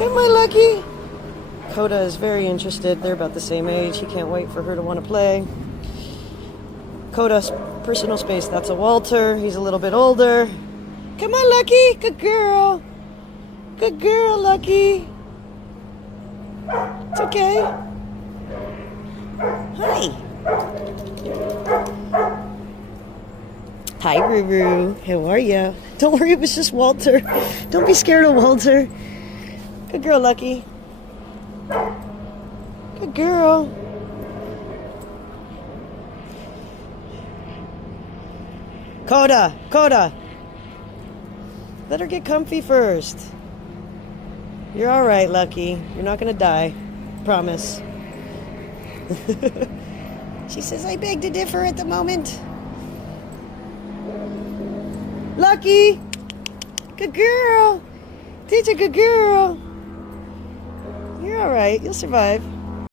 Come on, Lucky. Koda is very interested. They're about the same age. He can't wait for her to want to play. Koda's personal space. That's a Walter. He's a little bit older. Come on, Lucky. Good girl. Good girl, Lucky. It's okay. Hi. Hi, Ruru. How are you? Don't worry, it was just Walter. Don't be scared of Walter. Good girl, Lucky. Good girl. Koda, Koda. Let her get comfy first. You're all right, Lucky. You're not gonna die. Promise. She says, I beg to differ at the moment. Lucky. Good girl. Teach a good girl. You're all right. You'll survive.